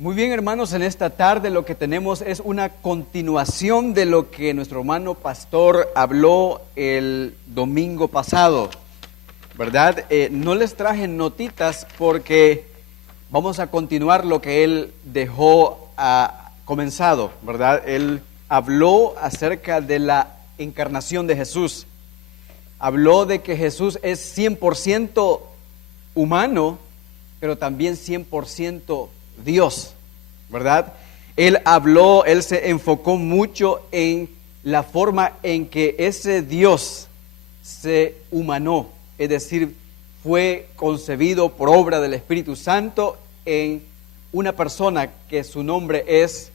Muy bien, hermanos, en esta tarde lo que tenemos es una continuación de lo que nuestro hermano pastor habló el domingo pasado, ¿verdad? No les traje notitas porque vamos a continuar lo que él dejó comenzado, ¿verdad? Él habló acerca de la encarnación de Jesús. Habló de que Jesús es 100% humano, pero también 100% Dios, ¿verdad? Él se enfocó mucho en la forma en que ese Dios se humanó, es decir, fue concebido por obra del Espíritu Santo en una persona que su nombre es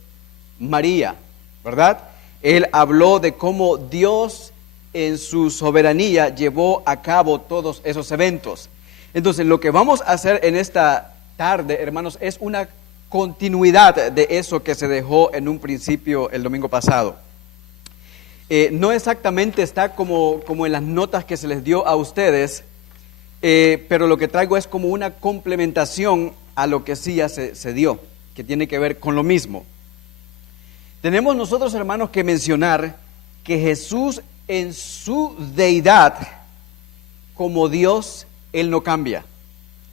María, ¿verdad? Él habló de cómo Dios en su soberanía llevó a cabo todos esos eventos. Entonces, lo que vamos a hacer en esta tarde, hermanos, es una continuidad de eso que se dejó en un principio el domingo pasado. No exactamente está como en las notas que se les dio a ustedes, pero lo que traigo es como una complementación a lo que sí ya se dio, que tiene que ver con lo mismo. Tenemos nosotros, hermanos, que mencionar que Jesús en su deidad como Dios, Él no cambia.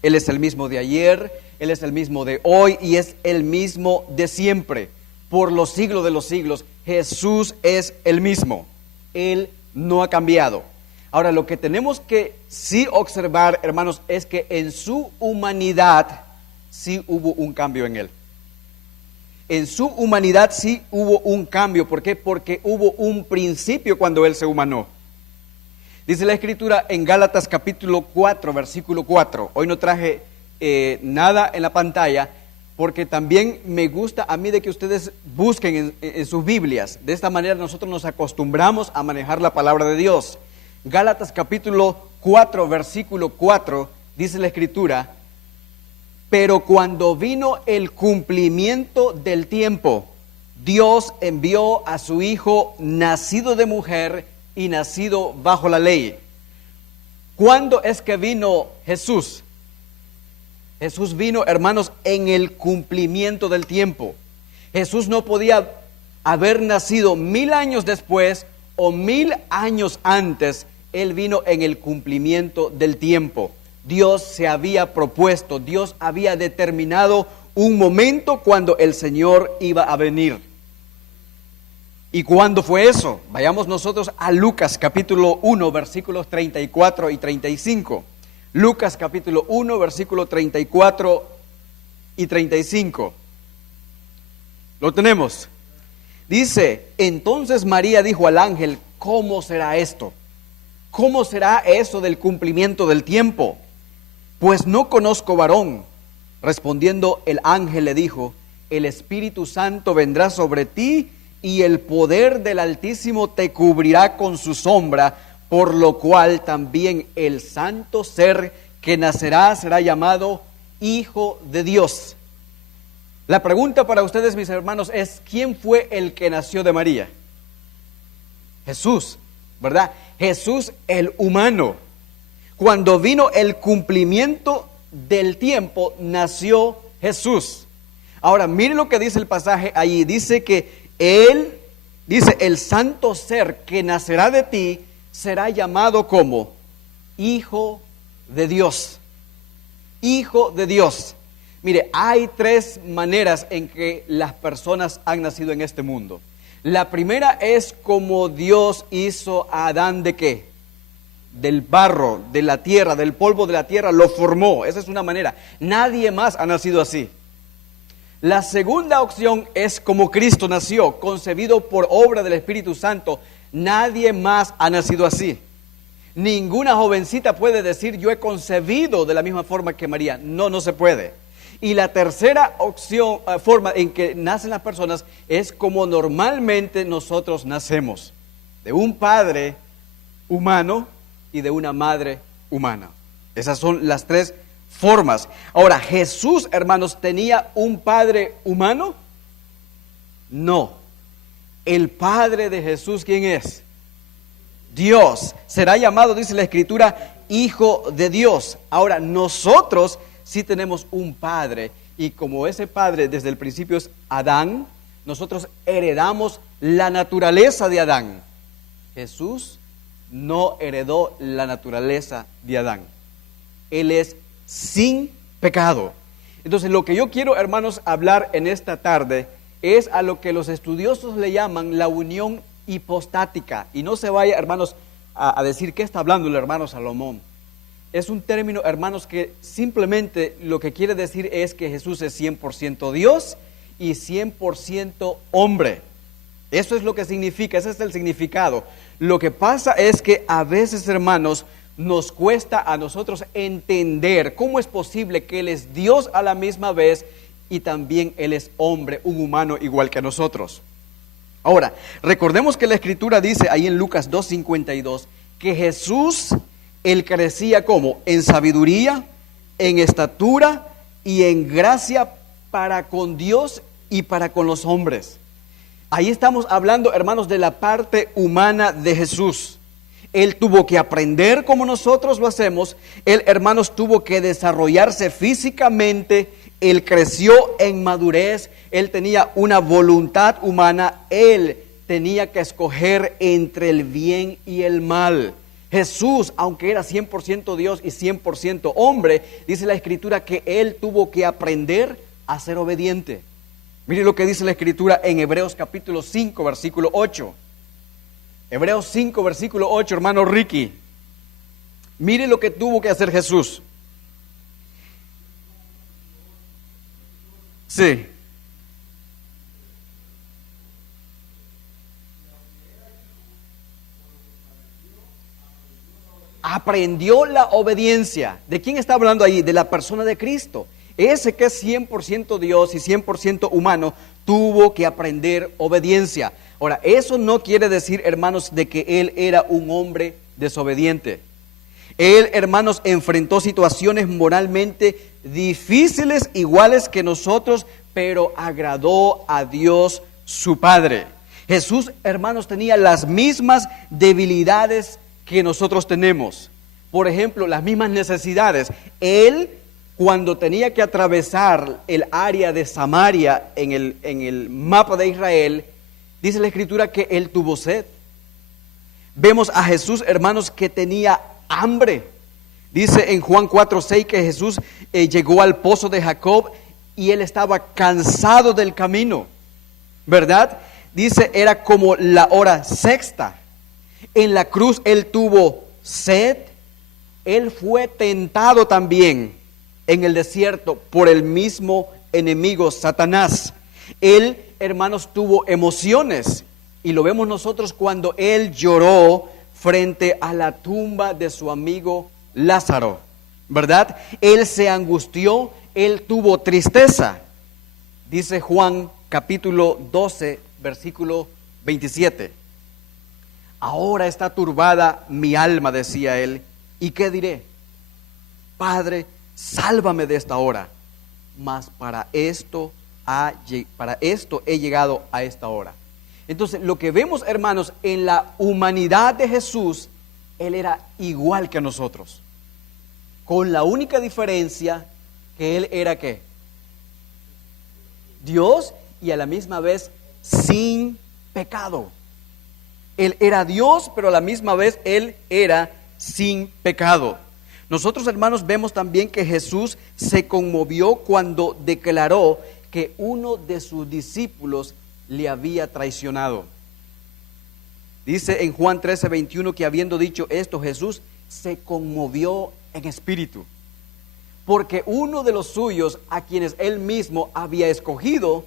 Él es el mismo de ayer, Él es el mismo de hoy y es el mismo de siempre. Por los siglos de los siglos, Jesús es el mismo. Él no ha cambiado. Ahora, lo que tenemos que sí observar, hermanos, es que en su humanidad sí hubo un cambio en Él. En su humanidad sí hubo un cambio. ¿Por qué? Porque hubo un principio cuando Él se humanó. Dice la Escritura en Gálatas capítulo 4, versículo 4. Hoy no traje nada en la pantalla, porque también me gusta a mí de que ustedes busquen en sus Biblias. De esta manera nosotros nos acostumbramos a manejar la palabra de Dios. Gálatas capítulo 4, versículo 4, dice la Escritura: pero cuando vino el cumplimiento del tiempo, Dios envió a su Hijo, nacido de mujer y nacido bajo la ley. ¿Cuándo es que vino Jesús? Jesús vino, hermanos, en el cumplimiento del tiempo. Jesús no podía haber nacido 1000 años después o 1000 años antes. Él vino en el cumplimiento del tiempo. Dios se había propuesto, Dios había determinado un momento cuando el Señor iba a venir. ¿Y cuándo fue eso? Vayamos nosotros a Lucas capítulo 1, versículos 34 y 35. Lucas capítulo 1, versículo 34 y 35. ¿Lo tenemos? Dice: entonces María dijo al ángel: ¿cómo será esto? ¿Cómo será eso del cumplimiento del tiempo? Pues no conozco varón. Respondiendo el ángel le dijo: el Espíritu Santo vendrá sobre ti y el poder del Altísimo te cubrirá con su sombra, por lo cual también el santo ser que nacerá será llamado Hijo de Dios. La pregunta para ustedes, mis hermanos, es: ¿quién fue el que nació de María? Jesús, ¿verdad? Jesús el humano. Cuando vino el cumplimiento del tiempo, nació Jesús. Ahora, miren lo que dice el pasaje allí. Dice que Él, dice, el santo ser que nacerá de ti será llamado como Hijo de Dios. Hijo de Dios. Mire, hay 3 maneras en que las personas han nacido en este mundo. La primera es como Dios hizo a Adán ¿de qué? Del barro, de la tierra, del polvo de la tierra, lo formó. Esa es una manera. Nadie más ha nacido así. La segunda opción es como Cristo nació, concebido por obra del Espíritu Santo. Nadie más ha nacido así. Ninguna jovencita puede decir: yo he concebido de la misma forma que María. No se puede. Y la tercera opción, forma en que nacen las personas es como normalmente nosotros nacemos: de un padre humano y de una madre humana. Esas son las 3 formas. Ahora, ¿Jesús, hermanos, tenía un padre humano? No. El padre de Jesús, ¿quién es? Dios. Será llamado, dice la Escritura, Hijo de Dios. Ahora, nosotros sí tenemos un padre, y como ese padre desde el principio es Adán, nosotros heredamos la naturaleza de Adán. Jesús no heredó la naturaleza de Adán. Él es sin pecado. Entonces, lo que yo quiero, hermanos, hablar en esta tarde es a lo que los estudiosos le llaman la unión hipostática. Y no se vaya, hermanos, a decir qué está hablando el hermano Salomón. Es un término, hermanos, que simplemente lo que quiere decir es que Jesús es 100% Dios y 100% hombre. Eso es lo que significa, ese es el significado. Lo que pasa es que a veces, hermanos, nos cuesta a nosotros entender cómo es posible que Él es Dios a la misma vez y también Él es hombre, un humano igual que nosotros. Ahora, recordemos que la Escritura dice ahí en Lucas 2:52 que Jesús, Él crecía ¿cómo? En sabiduría, en estatura y en gracia para con Dios y para con los hombres. Ahí estamos hablando, hermanos, de la parte humana de Jesús. Él tuvo que aprender como nosotros lo hacemos. Él, hermanos, tuvo que desarrollarse físicamente. Él creció en madurez. Él tenía una voluntad humana. Él tenía que escoger entre el bien y el mal. Jesús, aunque era 100% Dios y 100% hombre, dice la Escritura que Él tuvo que aprender a ser obediente. Mire lo que dice la Escritura en Hebreos capítulo 5, versículo 8. Hebreos 5, versículo 8, hermano Ricky. Mire lo que tuvo que hacer Jesús. Sí. Aprendió la obediencia. ¿De quién está hablando ahí? De la persona de Cristo. Ese que es 100% Dios y 100% humano, tuvo que aprender obediencia. Ahora, eso no quiere decir, hermanos, de que Él era un hombre desobediente. Él, hermanos, enfrentó situaciones moralmente difíciles, iguales que nosotros, pero agradó a Dios su Padre. Jesús, hermanos, tenía las mismas debilidades que nosotros tenemos. Por ejemplo, las mismas necesidades. Él, cuando tenía que atravesar el área de Samaria en el mapa de Israel, dice la Escritura que Él tuvo sed. Vemos a Jesús, hermanos, que tenía hambre. Dice en Juan 4:6 que Jesús llegó al pozo de Jacob y Él estaba cansado del camino, ¿verdad? Dice, era como la hora sexta. En la cruz Él tuvo sed. Él fue tentado también en el desierto por el mismo enemigo Satanás. Él, hermanos, tuvo emociones y lo vemos nosotros cuando Él lloró frente a la tumba de su amigo Lázaro, ¿verdad? Él se angustió, Él tuvo tristeza. Dice Juan capítulo 12, versículo 27. Ahora está turbada mi alma, decía Él, ¿y qué diré? Padre, sálvame de esta hora, mas para esto he llegado a esta hora. Entonces, lo que vemos, hermanos, en la humanidad de Jesús, Él era igual que nosotros, con la única diferencia que Él era ¿qué? Dios y a la misma vez sin pecado. Él era Dios, pero a la misma vez Él era sin pecado. Nosotros, hermanos, vemos también que Jesús se conmovió cuando declaró que uno de sus discípulos le había traicionado. Dice en Juan 13:21 que habiendo dicho esto, Jesús se conmovió en espíritu, porque uno de los suyos, a quienes Él mismo había escogido,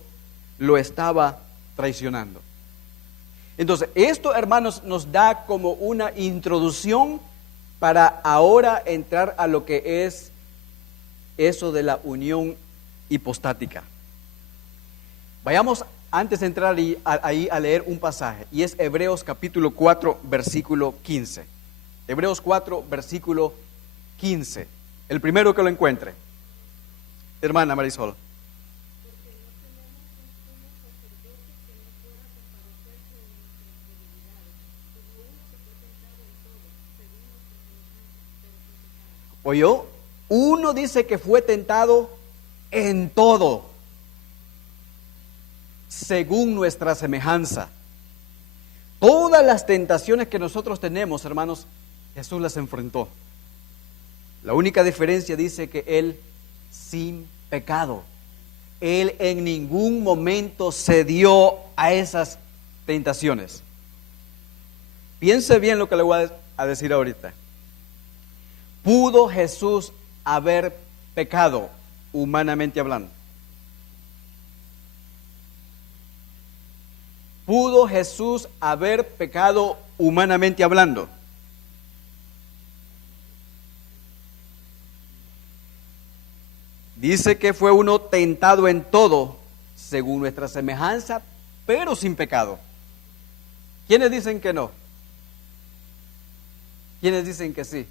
lo estaba traicionando. Entonces, esto, hermanos, nos da como una introducción para ahora entrar a lo que es eso de la unión hipostática. Vayamos antes de entrar ahí a leer un pasaje, y es Hebreos capítulo 4, versículo 15. Hebreos 4, versículo 15. El primero que lo encuentre. Hermana Marisol. ¿Oyó? Uno dice que fue tentado en todo, según nuestra semejanza. Todas las tentaciones que nosotros tenemos, hermanos, Jesús las enfrentó. La única diferencia dice que Él sin pecado. Él en ningún momento cedió a esas tentaciones. Piense bien lo que le voy a decir ahorita. ¿Pudo Jesús haber pecado, humanamente hablando? ¿Pudo Jesús haber pecado, humanamente hablando? Dice que fue uno tentado en todo, según nuestra semejanza, pero sin pecado. ¿Quiénes dicen que no? ¿Quiénes dicen que sí?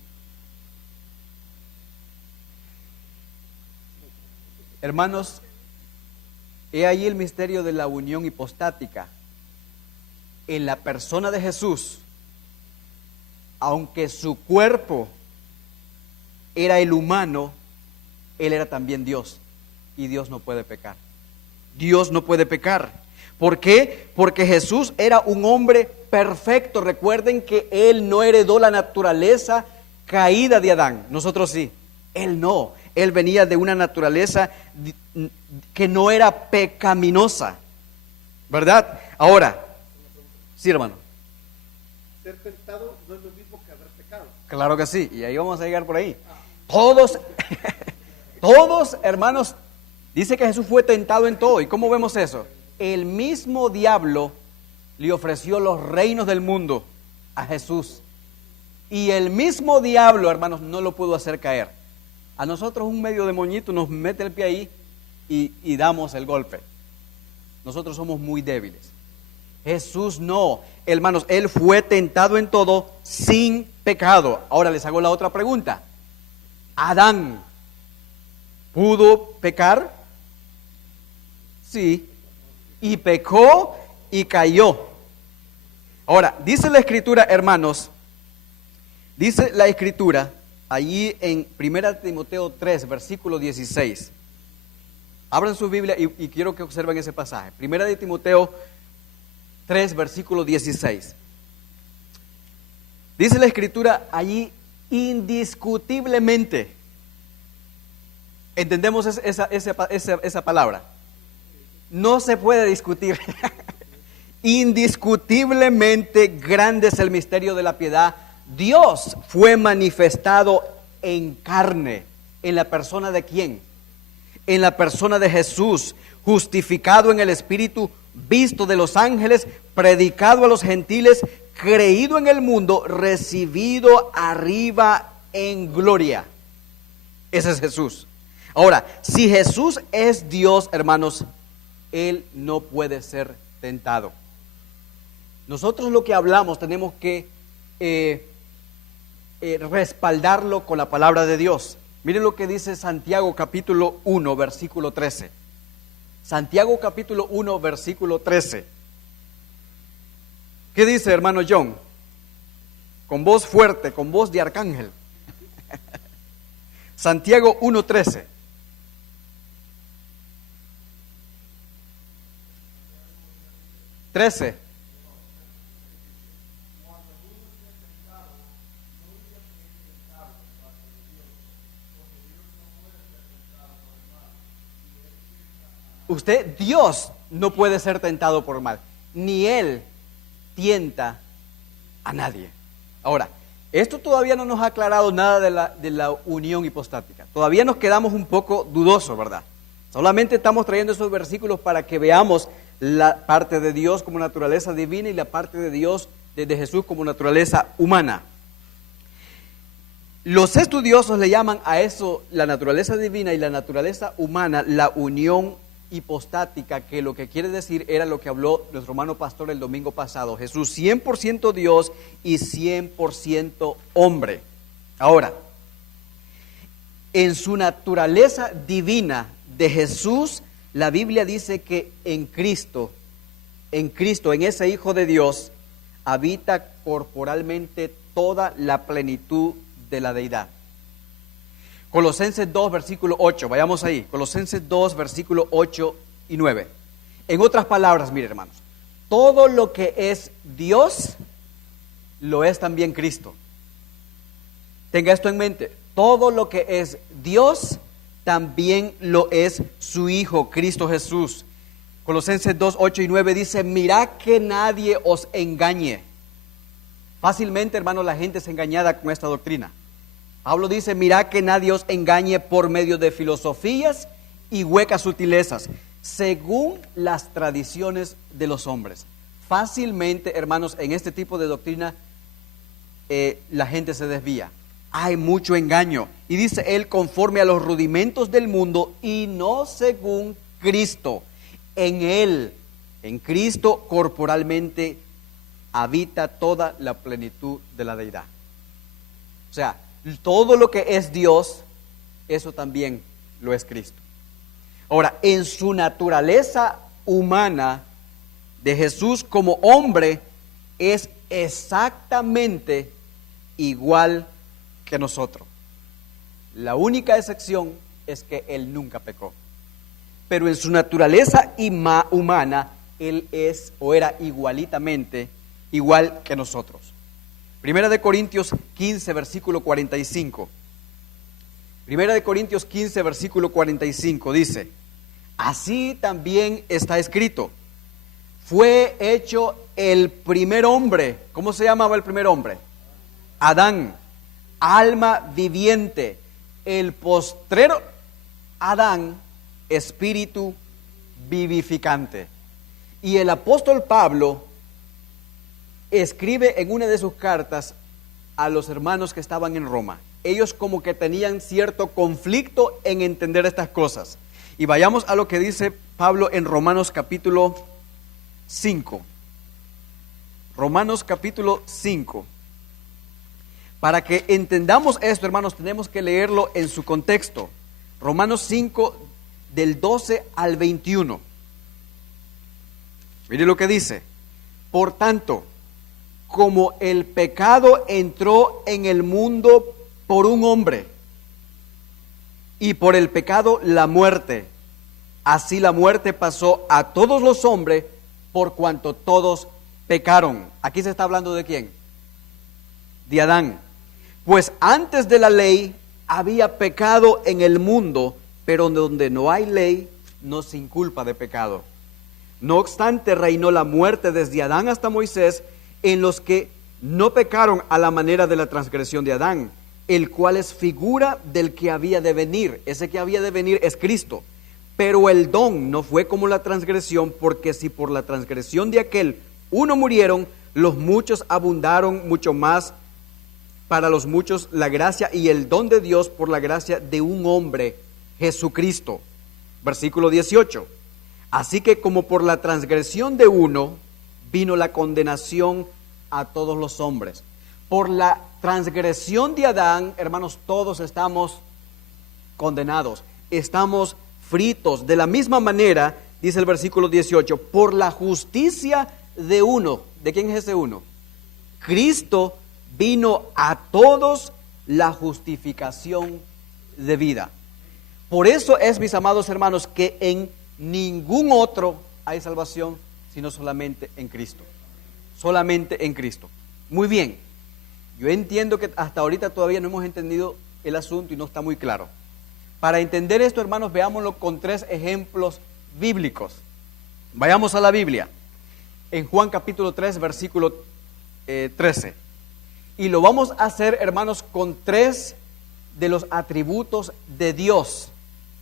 Hermanos, he ahí el misterio de la unión hipostática. En la persona de Jesús, aunque su cuerpo era el humano, Él era también Dios, y Dios no puede pecar. Dios no puede pecar. ¿Por qué? Porque Jesús era un hombre perfecto. Recuerden que Él no heredó la naturaleza caída de Adán. Nosotros sí. Él no. Él venía de una naturaleza que no era pecaminosa. ¿Verdad? Ahora, sí, hermano. Ser tentado no es lo mismo que haber pecado. Claro que sí. Y ahí vamos a llegar por ahí. Todos, hermanos, dice que Jesús fue tentado en todo. ¿Y cómo vemos eso? El mismo diablo le ofreció los reinos del mundo a Jesús. Y el mismo diablo, hermanos, no lo pudo hacer caer. A nosotros un medio demonito nos mete el pie ahí y damos el golpe. Nosotros somos muy débiles. Jesús no, hermanos, Él fue tentado en todo sin pecado. Ahora les hago la otra pregunta. Adán, ¿pudo pecar? Sí. Y pecó y cayó. Ahora, dice la Escritura, hermanos, dice la Escritura, allí en 1 Timoteo 3, versículo 16. Abran su Biblia y quiero que observen ese pasaje. 1 Timoteo 3, versículo 16. Dice la Escritura allí indiscutiblemente. ¿Entendemos esa palabra? No se puede discutir. Indiscutiblemente grande es el misterio de la piedad. Dios fue manifestado en carne. ¿En la persona de quién? En la persona de Jesús, justificado en el Espíritu, visto de los ángeles, predicado a los gentiles, creído en el mundo, recibido arriba en gloria. Ese es Jesús. Ahora, si Jesús es Dios, hermanos, Él no puede ser tentado. Nosotros lo que hablamos tenemos que respaldarlo con la palabra de Dios. Miren lo que dice Santiago capítulo 1, versículo 13. Santiago capítulo 1, versículo 13. ¿Qué dice, hermano John? Con voz fuerte, con voz de arcángel. Santiago 1, 13. Usted, Dios, no puede ser tentado por mal, ni Él tienta a nadie. Ahora, esto todavía no nos ha aclarado nada de la unión hipostática. Todavía nos quedamos un poco dudosos, ¿verdad? Solamente estamos trayendo esos versículos para que veamos la parte de Dios como naturaleza divina y la parte de Dios, de Jesús, como naturaleza humana. Los estudiosos le llaman a eso, la naturaleza divina y la naturaleza humana, la unión hipostática, que lo que quiere decir era lo que habló nuestro hermano pastor el domingo pasado. Jesús 100% Dios y 100% hombre. Ahora, en su naturaleza divina de Jesús, la Biblia dice que en Cristo, en ese Hijo de Dios, habita corporalmente toda la plenitud de la deidad. Colosenses 2, versículo 8, vayamos ahí. Colosenses 2, versículo 8 y 9. En otras palabras, mire hermanos, todo lo que es Dios, lo es también Cristo. Tenga esto en mente, todo lo que es Dios, también lo es su Hijo, Cristo Jesús. Colosenses 2, 8 y 9 dice, mirad que nadie os engañe. Fácilmente, hermanos, la gente es engañada con esta doctrina. Pablo dice, mirad que nadie os engañe por medio de filosofías y huecas sutilezas, según las tradiciones de los hombres. Fácilmente, hermanos, en este tipo de doctrina, la gente se desvía. Hay mucho engaño. Y dice él, conforme a los rudimentos del mundo y no según Cristo. En él, en Cristo, corporalmente habita toda la plenitud de la deidad. O sea, todo lo que es Dios, eso también lo es Cristo. Ahora, en su naturaleza humana de Jesús como hombre, es exactamente igual que nosotros. La única excepción es que él nunca pecó. Pero en su naturaleza humana, él es o era igualitamente igual que nosotros. Primera de Corintios 15, versículo 45. Primera de Corintios 15, versículo 45 dice, así también está escrito, fue hecho el primer hombre. ¿Cómo se llamaba el primer hombre? Adán, alma viviente. El postrero Adán, espíritu vivificante. Y el apóstol Pablo escribe en una de sus cartas a los hermanos que estaban en Roma. Ellos como que tenían cierto conflicto en entender estas cosas. Y vayamos a lo que dice Pablo en Romanos capítulo 5. Romanos capítulo 5. Para que entendamos esto, hermanos, tenemos que leerlo en su contexto. Romanos 5, del 12 al 21. Mire lo que dice. Por tanto, como el pecado entró en el mundo por un hombre, y por el pecado la muerte, así la muerte pasó a todos los hombres por cuanto todos pecaron. Aquí se está hablando de ¿quién? De Adán. Pues antes de la ley había pecado en el mundo, pero donde no hay ley no se inculpa de pecado. No obstante, reinó la muerte desde Adán hasta Moisés en los que no pecaron a la manera de la transgresión de Adán, el cual es figura del que había de venir. Ese que había de venir es Cristo. Pero el don no fue como la transgresión, porque si por la transgresión de aquel uno murieron, los muchos abundaron mucho más para los muchos la gracia y el don de Dios por la gracia de un hombre, Jesucristo. Versículo 18. Así que como por la transgresión de uno vino la condenación a todos los hombres. Por la transgresión de Adán, hermanos, todos estamos condenados, estamos fritos. De la misma manera, dice el versículo 18, por la justicia de uno. ¿De quién es ese uno? Cristo vino a todos la justificación de vida. Por eso es, mis amados hermanos, que en ningún otro hay salvación, sino solamente en Cristo. Solamente en Cristo. Muy bien, yo entiendo que hasta ahorita todavía no hemos entendido el asunto y no está muy claro. Para entender esto, hermanos, veámoslo con 3 ejemplos bíblicos. Vayamos a la Biblia. En Juan capítulo 3, versículo 13. Y lo vamos a hacer, hermanos, con 3 de los atributos de Dios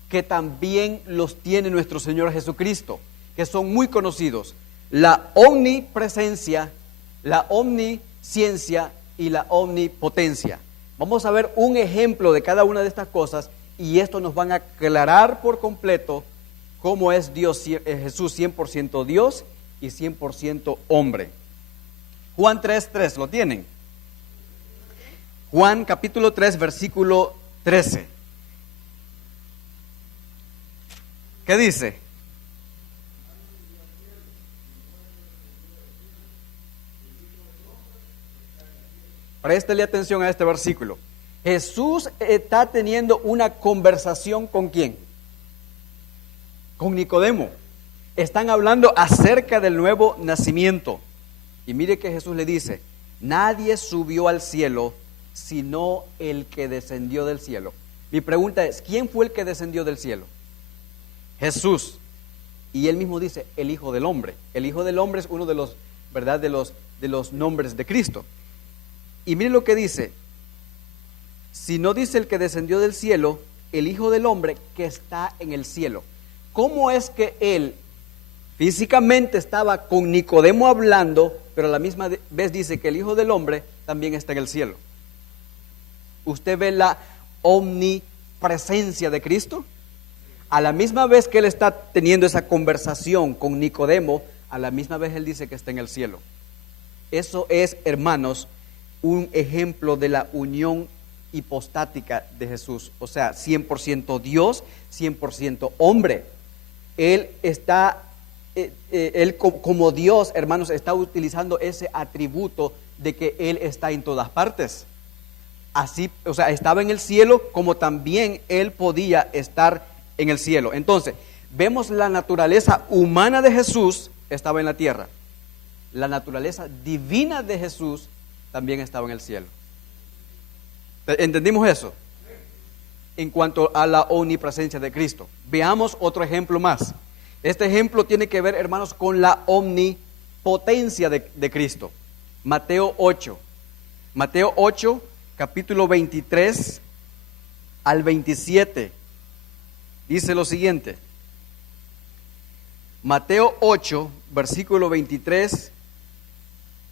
que también los tiene nuestro Señor Jesucristo, que son muy conocidos: la omnipresencia, la omnisciencia y la omnipotencia. Vamos a ver un ejemplo de cada una de estas cosas y esto nos van a aclarar por completo cómo es Dios, Jesús 100% Dios y 100% hombre. Juan 3:3, ¿lo tienen? Juan capítulo 3, versículo 13. ¿Qué dice? Préstele atención a este versículo. Jesús está teniendo una conversación ¿con quién? Con Nicodemo. Están hablando acerca del nuevo nacimiento. Y mire que Jesús le dice, nadie subió al cielo sino el que descendió del cielo. Mi pregunta es, ¿quién fue el que descendió del cielo? Jesús. Y él mismo dice, el Hijo del Hombre. El Hijo del Hombre es uno de los, ¿verdad?, de los nombres de Cristo. Y mire lo que dice. Si no dice el que descendió del cielo, el Hijo del Hombre que está en el cielo. ¿Cómo es que él físicamente estaba con Nicodemo hablando, pero a la misma vez dice que el Hijo del Hombre también está en el cielo? ¿Usted ve la omnipresencia de Cristo? A la misma vez que él está teniendo esa conversación con Nicodemo, a la misma vez él dice que está en el cielo. Eso es, hermanos, un ejemplo de la unión hipostática de Jesús. O sea, 100% Dios, 100% hombre. Él está, como Dios, hermanos, está utilizando ese atributo de que Él está en todas partes. Así, o sea, estaba en el cielo como también Él podía estar en el cielo. Entonces, vemos la naturaleza humana de Jesús estaba en la tierra. La naturaleza divina de Jesús también estaba en el cielo. ¿Entendimos eso? En cuanto a la omnipresencia de Cristo. Veamos otro ejemplo más. Este ejemplo tiene que ver, hermanos, con la omnipotencia de Cristo. Mateo 8. Mateo 8, capítulo 23 al 27. Dice lo siguiente. Mateo 8, versículo 23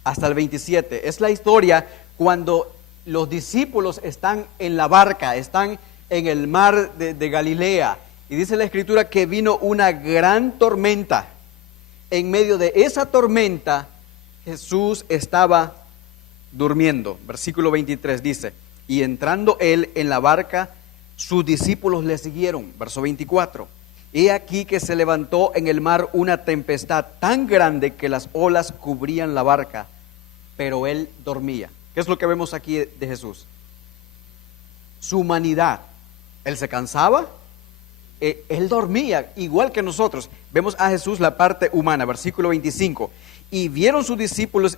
hasta el 27. Es la historia cuando los discípulos están en la barca, están en el mar de Galilea. Y dice la Escritura que vino una gran tormenta. En medio de esa tormenta, Jesús estaba durmiendo. Versículo 23 dice, y entrando él en la barca, sus discípulos le siguieron. Verso 24. He aquí que se levantó en el mar una tempestad tan grande que las olas cubrían la barca, pero él dormía. ¿Qué es lo que vemos aquí de Jesús? Su humanidad. Él se cansaba, él dormía igual que nosotros. Vemos a Jesús la parte humana, versículo 25. Y vieron sus discípulos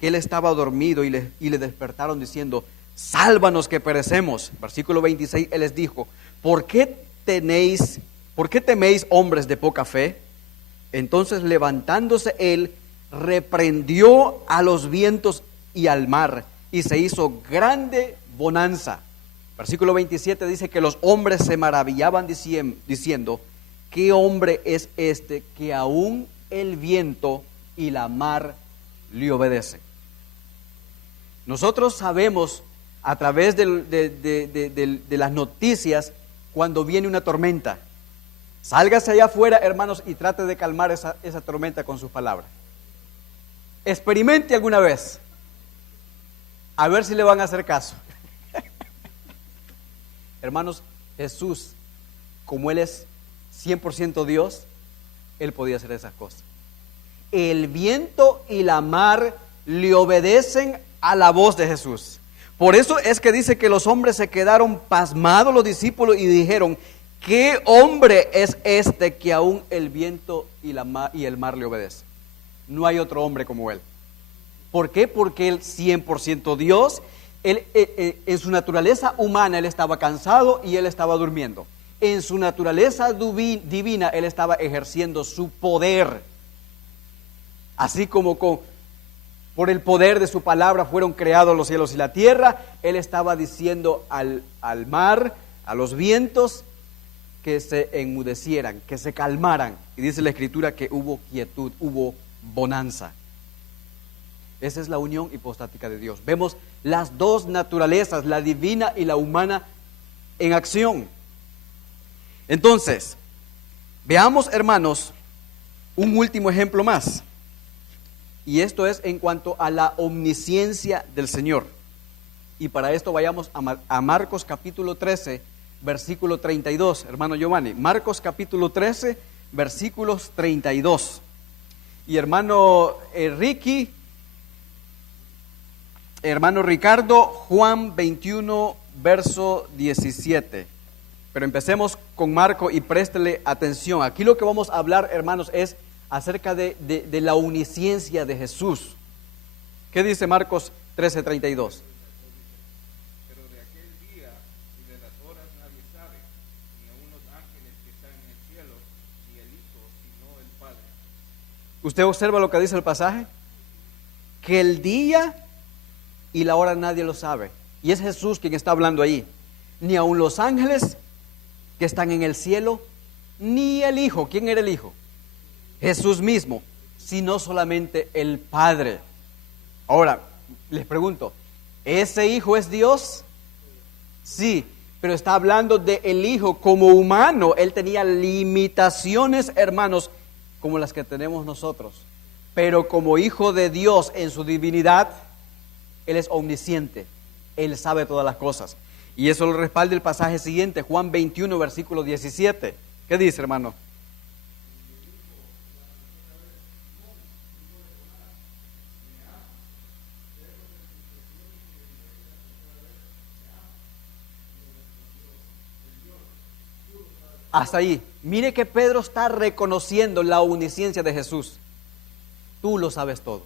que él estaba dormido y le despertaron diciendo, sálvanos que perecemos. Versículo 26, él les dijo, ¿por qué teméis hombres de poca fe? Entonces levantándose él, reprendió a los vientos y al mar, y se hizo grande bonanza. Versículo 27 dice que los hombres se maravillaban diciendo, ¿qué hombre es este que aún el viento y la mar le obedecen? Nosotros sabemos a través de las noticias cuando viene una tormenta. Sálgase allá afuera, hermanos, y trate de calmar esa tormenta con sus palabras. Experimente alguna vez, a ver si le van a hacer caso. Hermanos, Jesús, como Él es 100% Dios, Él podía hacer esas cosas. El viento y la mar le obedecen a la voz de Jesús. Por eso es que dice que los hombres se quedaron pasmados, los discípulos, y dijeron, ¿qué hombre es este que aún el viento y el mar le obedecen? No hay otro hombre como Él. ¿Por qué? Porque Él 100% Dios. Él, en su naturaleza humana Él estaba cansado y Él estaba durmiendo. En su naturaleza divina Él estaba ejerciendo su poder. Así como por el poder de su palabra fueron creados los cielos y la tierra, Él estaba diciendo al mar, a los vientos, que se enmudecieran, que se calmaran. Y dice la Escritura que hubo quietud, hubo bonanza. Esa es la unión hipostática de Dios. Vemos las dos naturalezas, la divina y la humana, en acción. Entonces, veamos, hermanos, un último ejemplo más. Y esto es en cuanto a la omnisciencia del Señor. Y para esto vayamos a Marcos capítulo 13, versículo 32. Hermano Giovanni, Marcos capítulo 13, versículos 32. Y hermano Ricky, hermano Ricardo, Juan 21, verso 17. Pero empecemos con Marcos y préstele atención. Aquí lo que vamos a hablar, hermanos, es acerca de la omnisciencia de Jesús. ¿Qué dice Marcos 13:32? Pero de aquel día y de las horas nadie sabe, ni aun los ángeles que están en el cielo, ni el Hijo, sino el Padre. ¿Usted observa lo que dice el pasaje? Que el día y la hora nadie lo sabe. Y es Jesús quien está hablando ahí. Ni aun los ángeles que están en el cielo, ni el Hijo. ¿Quién era el Hijo? Jesús mismo, sino solamente el Padre. Ahora, les pregunto, ¿ese Hijo es Dios? Sí, pero está hablando de el Hijo como humano. Él tenía limitaciones, hermanos, como las que tenemos nosotros. Pero como Hijo de Dios en su divinidad, Él es omnisciente. Él sabe todas las cosas. Y eso lo respalda el pasaje siguiente, Juan 21, versículo 17. ¿Qué dice, hermano? Hasta ahí. Mire que Pedro está reconociendo la omnisciencia de Jesús. Tú lo sabes todo.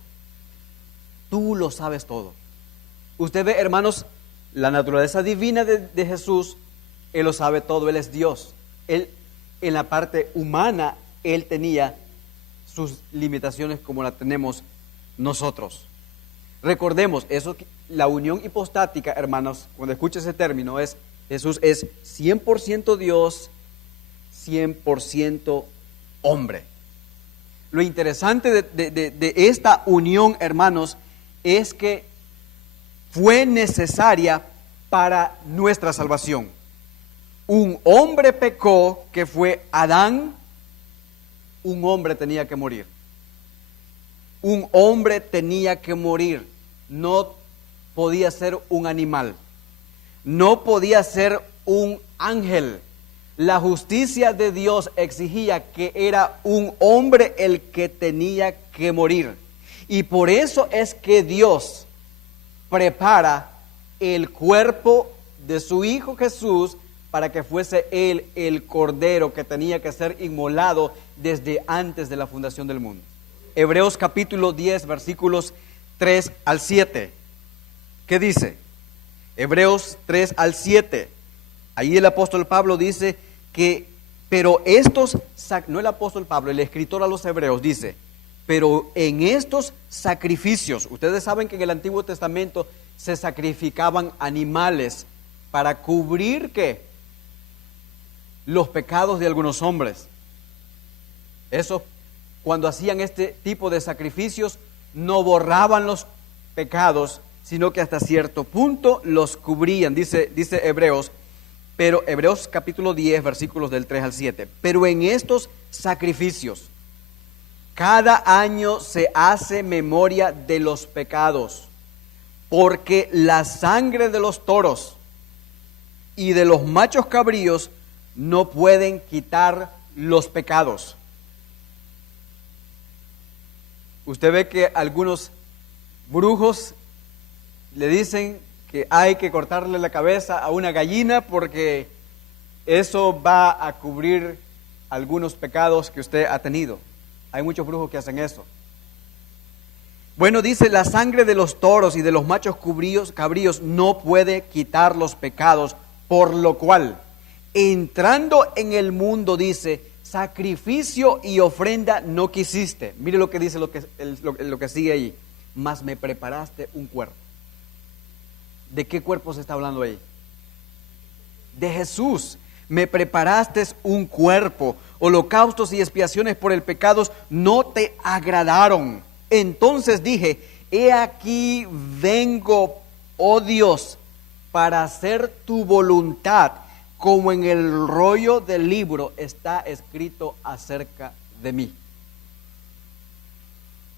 Tú lo sabes todo. Usted ve, hermanos, la naturaleza divina de Jesús. Él lo sabe todo, Él es Dios. Él, en la parte humana, Él tenía sus limitaciones como la tenemos nosotros. Recordemos, eso, la unión hipostática, hermanos, cuando escuche ese término, es Jesús es 100% Dios, 100% hombre. Lo interesante de esta unión, hermanos, es que fue necesaria para nuestra salvación. Un hombre pecó, que fue Adán. Un hombre tenía que morir. Un hombre tenía que morir. No podía ser un animal. No podía ser un ángel. La justicia de Dios exigía que era un hombre el que tenía que morir. Y por eso es que Dios prepara el cuerpo de su Hijo Jesús para que fuese Él el Cordero que tenía que ser inmolado desde antes de la fundación del mundo. Hebreos capítulo 10, versículos 3 al 7. ¿Qué dice? Hebreos 3 al 7. Ahí el apóstol Pablo dice que, pero estos, no el apóstol Pablo, el escritor a los hebreos dice, pero en estos sacrificios, ustedes saben que en el Antiguo Testamento se sacrificaban animales para cubrir, ¿qué? Los pecados de algunos hombres. Eso, cuando hacían este tipo de sacrificios, no borraban los pecados, sino que hasta cierto punto los cubrían, dice Hebreos. Pero Hebreos capítulo 10, versículos del 3 al 7. Pero en estos sacrificios, cada año se hace memoria de los pecados, porque la sangre de los toros y de los machos cabríos no pueden quitar los pecados. Usted ve que algunos brujos le dicen que hay que cortarle la cabeza a una gallina porque eso va a cubrir algunos pecados que usted ha tenido. Hay muchos brujos que hacen eso. Bueno, dice, la sangre de los toros y de los machos cabríos no puede quitar los pecados, por lo cual, entrando en el mundo, dice, sacrificio y ofrenda no quisiste. Mire lo que dice, lo que sigue ahí. Mas me preparaste un cuerpo. ¿De qué cuerpo se está hablando ahí? De Jesús. Me preparaste un cuerpo. Holocaustos y expiaciones por el pecado no te agradaron. Entonces dije, he aquí vengo, oh Dios, para hacer tu voluntad, como en el rollo del libro está escrito acerca de mí.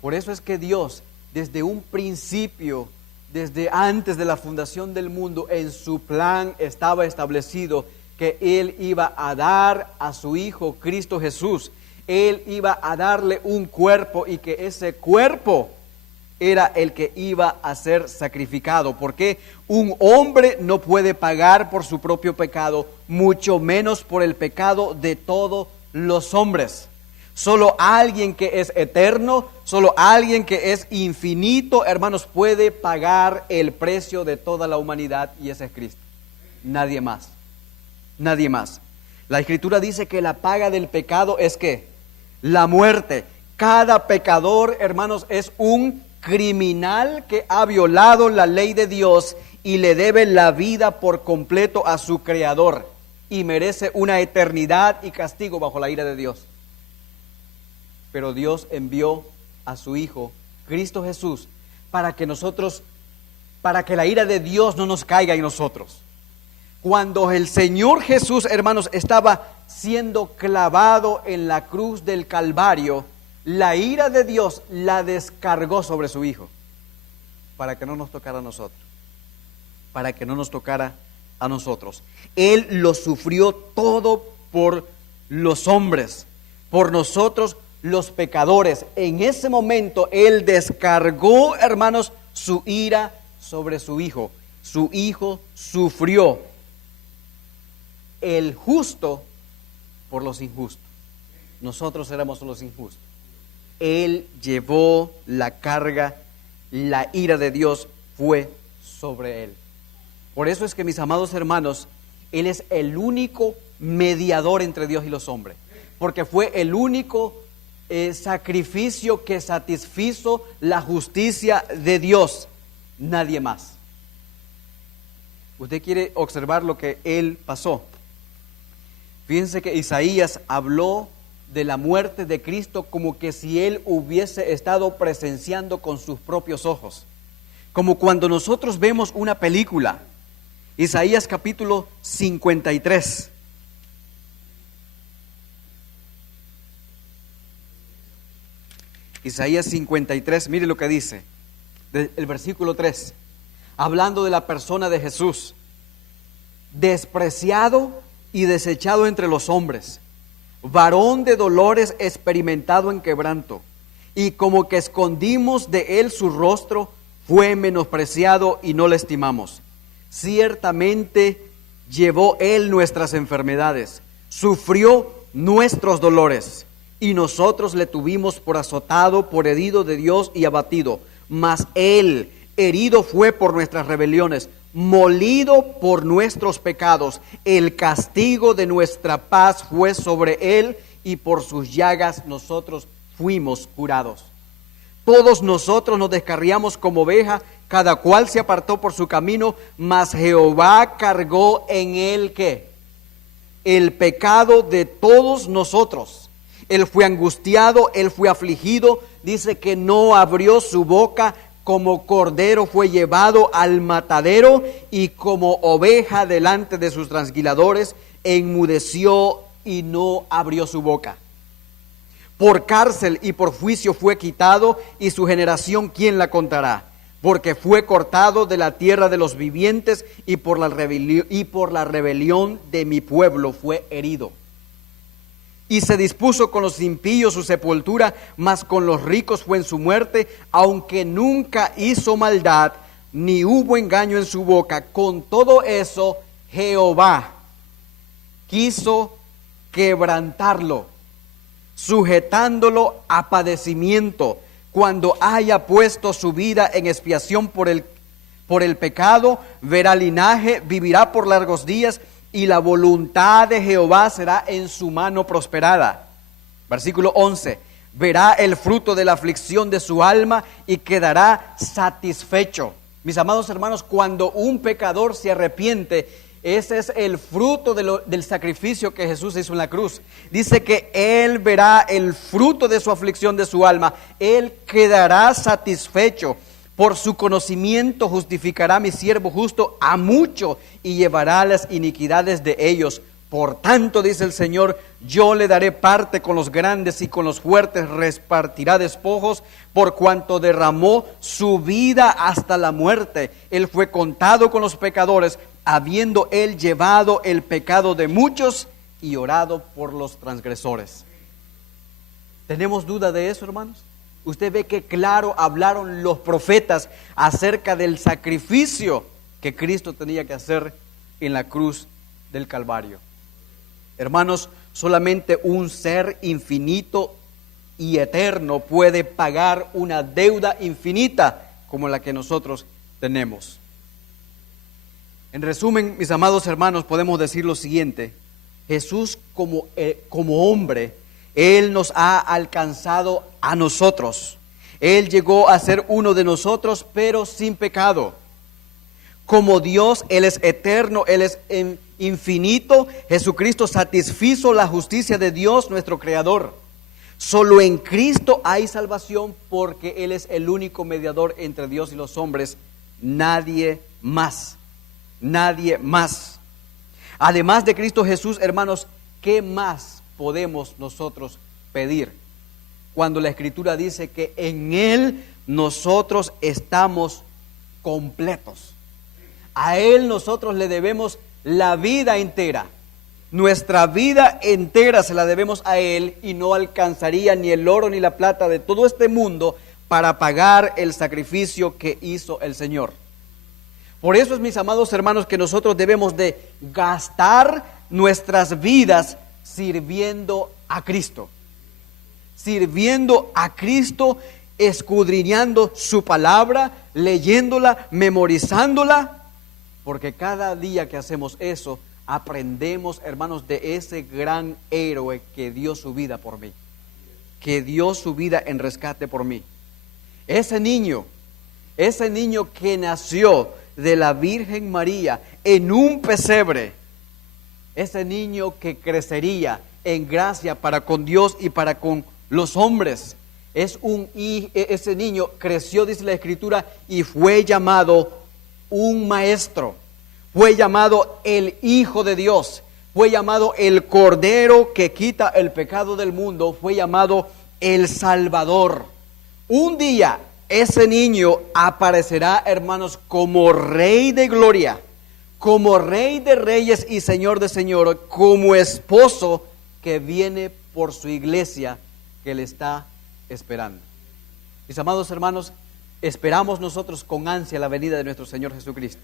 Por eso es que Dios, desde un principio, desde antes de la fundación del mundo, en su plan estaba establecido que Él iba a dar a su Hijo Cristo Jesús. Él iba a darle un cuerpo y que ese cuerpo era el que iba a ser sacrificado, porque un hombre no puede pagar por su propio pecado, mucho menos por el pecado de todos los hombres. Solo alguien que es eterno, solo alguien que es infinito, hermanos, puede pagar el precio de toda la humanidad, y ese es Cristo. Nadie más. Nadie más. La Escritura dice que la paga del pecado es ¿qué? La muerte. Cada pecador, hermanos, es un criminal que ha violado la ley de Dios y le debe la vida por completo a su Creador y merece una eternidad y castigo bajo la ira de Dios. Pero Dios envió a su Hijo, Cristo Jesús, para que la ira de Dios no nos caiga en nosotros. Cuando el Señor Jesús, hermanos, estaba siendo clavado en la cruz del Calvario, la ira de Dios la descargó sobre su Hijo, para que no nos tocara a nosotros, para que no nos tocara a nosotros. Él lo sufrió todo por los hombres, por nosotros los pecadores. En ese momento Él descargó, hermanos, su ira sobre su Hijo. Su Hijo sufrió, el justo por los injustos. Nosotros éramos los injustos. Él llevó la carga, la ira de Dios fue sobre Él. Por eso es que, mis amados hermanos, Él es el único mediador entre Dios y los hombres, porque fue el único sacrificio que satisfizo la justicia de Dios, nadie más. Usted quiere observar lo que Él pasó. Fíjense que Isaías habló de la muerte de Cristo como que si Él hubiese estado presenciando con sus propios ojos. Como cuando nosotros vemos una película. Isaías capítulo 53. Isaías 53, mire lo que dice, el versículo 3, hablando de la persona de Jesús, despreciado y desechado entre los hombres, varón de dolores, experimentado en quebranto, y como que escondimos de él su rostro, fue menospreciado y no le estimamos. Ciertamente llevó él nuestras enfermedades, sufrió nuestros dolores, y nosotros le tuvimos por azotado, por herido de Dios y abatido. Mas él herido fue por nuestras rebeliones, molido por nuestros pecados. El castigo de nuestra paz fue sobre él, y por sus llagas nosotros fuimos curados. Todos nosotros nos descarriamos como oveja, cada cual se apartó por su camino, mas Jehová cargó en él ¿qué? El pecado de todos nosotros. Él fue angustiado, él fue afligido, dice que no abrió su boca, como cordero fue llevado al matadero, y como oveja delante de sus trasquiladores, enmudeció y no abrió su boca. Por cárcel y por juicio fue quitado, y su generación ¿quién la contará? Porque fue cortado de la tierra de los vivientes, y por la rebelión de mi pueblo fue herido. Y se dispuso con los impíos su sepultura, mas con los ricos fue en su muerte, aunque nunca hizo maldad, ni hubo engaño en su boca. Con todo eso, Jehová quiso quebrantarlo, sujetándolo a padecimiento. Cuando haya puesto su vida en expiación por el pecado, verá linaje, vivirá por largos días, y la voluntad de Jehová será en su mano prosperada. Versículo 11, verá el fruto de la aflicción de su alma y quedará satisfecho. Mis amados hermanos, cuando un pecador se arrepiente, ese es el fruto del sacrificio que Jesús hizo en la cruz. Dice que Él verá el fruto de su aflicción de su alma, Él quedará satisfecho. Por su conocimiento justificará mi siervo justo a mucho, y llevará las iniquidades de ellos. Por tanto, dice el Señor, yo le daré parte con los grandes, y con los fuertes repartirá despojos, por cuanto derramó su vida hasta la muerte. Él fue contado con los pecadores, habiendo él llevado el pecado de muchos y orado por los transgresores. ¿Tenemos duda de eso, hermanos? usted ve que claro hablaron los profetas acerca del sacrificio que Cristo tenía que hacer en la cruz del Calvario. Hermanos, solamente un ser infinito y eterno puede pagar una deuda infinita como la que nosotros tenemos. En resumen, mis amados hermanos, podemos decir lo siguiente: Jesús como hombre, Él nos ha alcanzado a nosotros. Él llegó a ser uno de nosotros, pero sin pecado. Como Dios, Él es eterno, Él es infinito. Jesucristo satisfizo la justicia de Dios, nuestro Creador. Solo en Cristo hay salvación, porque Él es el único mediador entre Dios y los hombres. Nadie más. Nadie más. Además de Cristo Jesús, hermanos, ¿qué más podemos nosotros pedir? Cuando la Escritura dice que en Él nosotros estamos completos. A Él nosotros le debemos la vida entera. Nuestra vida entera se la debemos a Él, y no alcanzaría ni el oro ni la plata de todo este mundo para pagar el sacrificio que hizo el Señor. Por eso es, mis amados hermanos, que nosotros debemos de gastar nuestras vidas sirviendo a Cristo. Sirviendo a Cristo, escudriñando su palabra, leyéndola, memorizándola, porque cada día que hacemos eso, aprendemos, hermanos, de ese gran héroe que dio su vida por mí, que dio su vida en rescate por mí. Ese niño que nació de la Virgen María en un pesebre, ese niño que crecería en gracia para con Dios y para con los hombres, ese niño creció, dice la Escritura, y fue llamado un maestro, fue llamado el Hijo de Dios, fue llamado el Cordero que quita el pecado del mundo, fue llamado el Salvador. Un día ese niño aparecerá, hermanos, como Rey de gloria, como Rey de reyes y Señor de señores, como esposo que viene por su iglesia que le está esperando. Mis amados hermanos, esperamos nosotros con ansia la venida de nuestro Señor Jesucristo.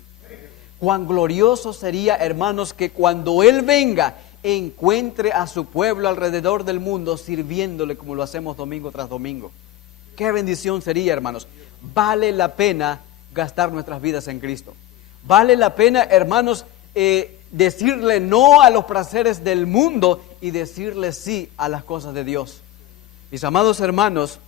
Cuán glorioso sería, hermanos, que cuando Él venga, encuentre a su pueblo alrededor del mundo sirviéndole como lo hacemos domingo tras domingo. Qué bendición sería, hermanos. Vale la pena gastar nuestras vidas en Cristo. Vale la pena, hermanos, decirle no a los placeres del mundo y decirle sí a las cosas de Dios. Mis amados hermanos,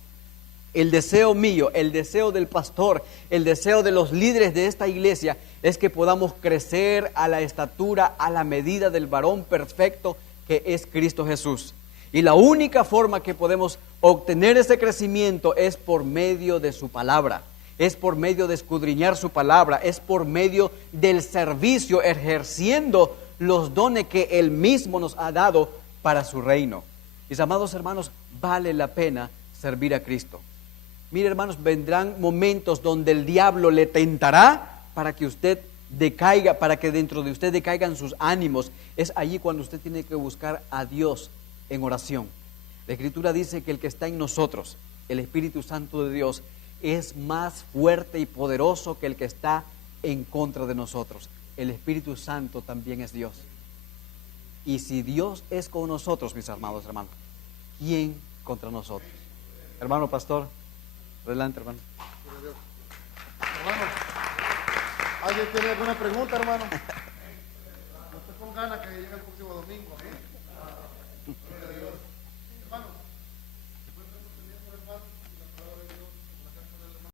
el deseo mío, el deseo del pastor, el deseo de los líderes de esta iglesia es que podamos crecer a la estatura, a la medida del varón perfecto que es Cristo Jesús. Y la única forma que podemos obtener ese crecimiento es por medio de su palabra, es por medio de escudriñar su palabra, es por medio del servicio, ejerciendo los dones que Él mismo nos ha dado para su reino. Mis amados hermanos, vale la pena servir a Cristo. Mire, hermanos, vendrán momentos donde el diablo le tentará para que usted decaiga, para que dentro de usted decaigan sus ánimos. Es allí cuando usted tiene que buscar a Dios en oración. La Escritura dice que el que está en nosotros, el Espíritu Santo de Dios, es más fuerte y poderoso que el que está en contra de nosotros. El Espíritu Santo también es Dios. Y si Dios es con nosotros, mis amados hermanos, ¿quién contra nosotros? Hermano pastor, adelante, hermano. Hermano, ¿alguien tiene alguna pregunta, hermano? No esté con ganas que llegue el próximo domingo.